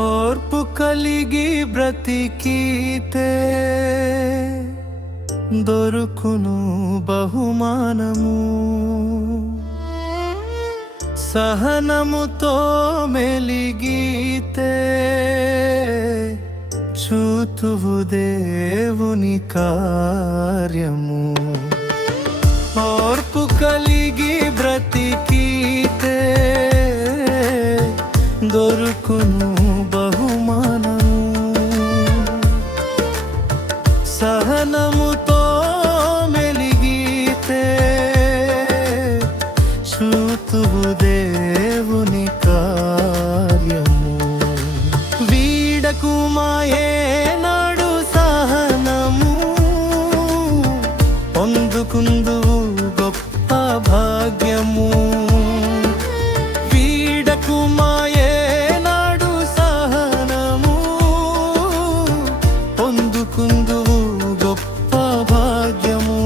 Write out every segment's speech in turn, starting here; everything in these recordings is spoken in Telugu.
ఓర్పు కలిగి బ్రతికితే దొరుకును బహుమానము. సహనముతో మెలిగితే చూతువు దేవుని కార్యము. ఓర్పు కలిగి బ్రతికితే దొరుకును బహుమానము. సహనముతో మెలిగితే చూతువు దేవుని కార్యము. వీడకు మాయేనాడు సహనము, పొందుకుందువు గొప్ప భాగ్యము. వీడకు మాయేనాడు సహనము, పొందుకుందువు గొప్ప భాగ్యము.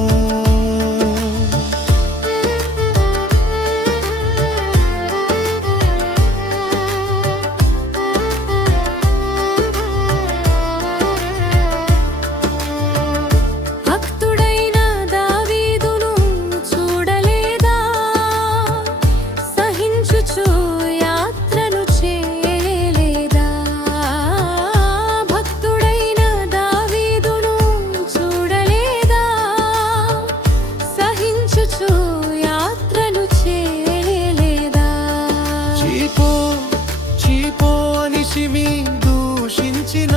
దూషించిన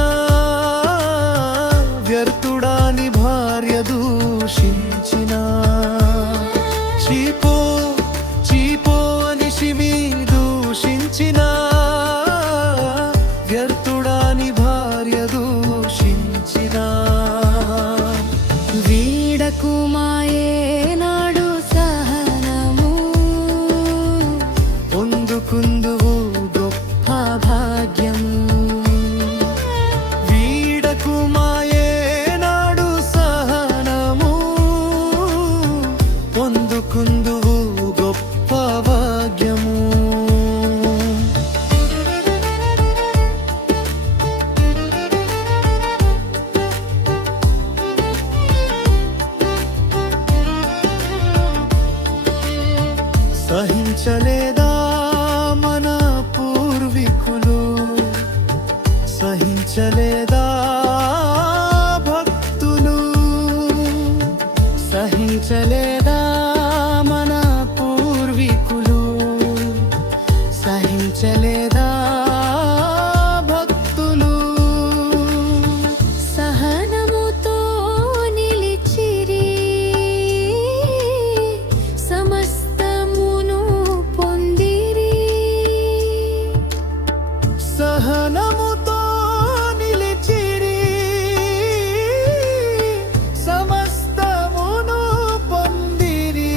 వ్యర్థుడాని భార్య దూషించిన, చీపో చీపో నిశిమి దూషించిన వ్యర్థుడాని భార్య దూషించిన. వీడకు మాయేనాడు సహనము, పొందుకుందువు గొప్ప భాగ్యము. వీడకు మాయేనాడు సహనము, పొందుకుందువు గొప్ప భాగ్యము. సహించలేదా మన పూర్వీకులు, సహించలేదా భక్తులు, సహించలేదా మన పూర్వీకులు, సహించలేదా భక్తులు. సహనముతో నిలిచిరి, సమస్తమును పొందిరి. సహనముతో నిలిచిరి, సమస్తమును పొందిరి.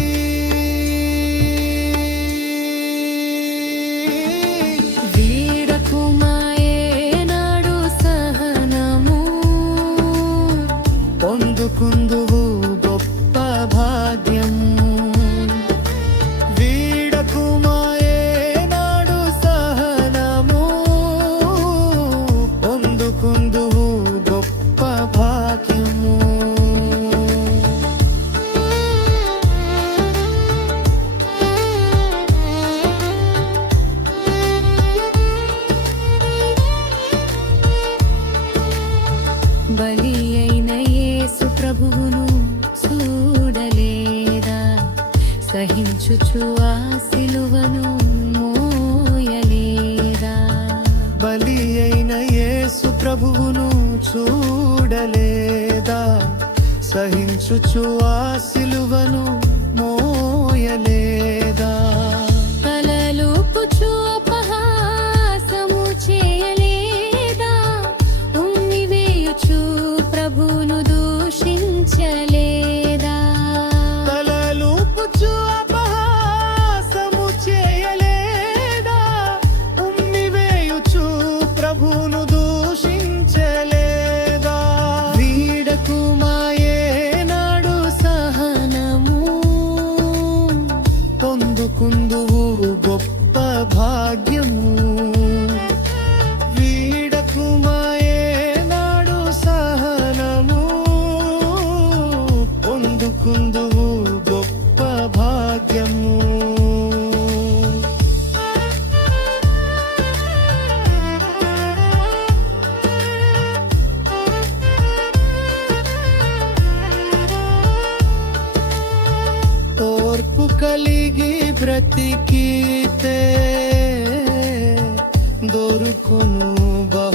వీడకు మాయేనాడు సహనము, పొందుకుందువు గొప్ప భాగ్యము. వీడకు మాయేనాడు సహనము, పొందుకుందువు గొప్ప భాగ్యము. బలి అయిన యేసు ప్రభువును చూడలేదా, సహించుచు ఆ సిలువను మోయలేదా. బలి అయిన యేసు ప్రభువును చూడలేదా, సహించుచు ఆ సిలువను మోయలేదా. తలలూపుచు అపహాసము చేయలేదా, ఉమ్మివేయుచు ప్రభువును దూషించలేదా. తలలూపుచు అపహాసము చేయలేదా, ఉమ్మివేయుచు ప్రభువును దూషించలేదా. వీడకు మాయేనాడు సహనము, వెతికితే దొరుకును బహు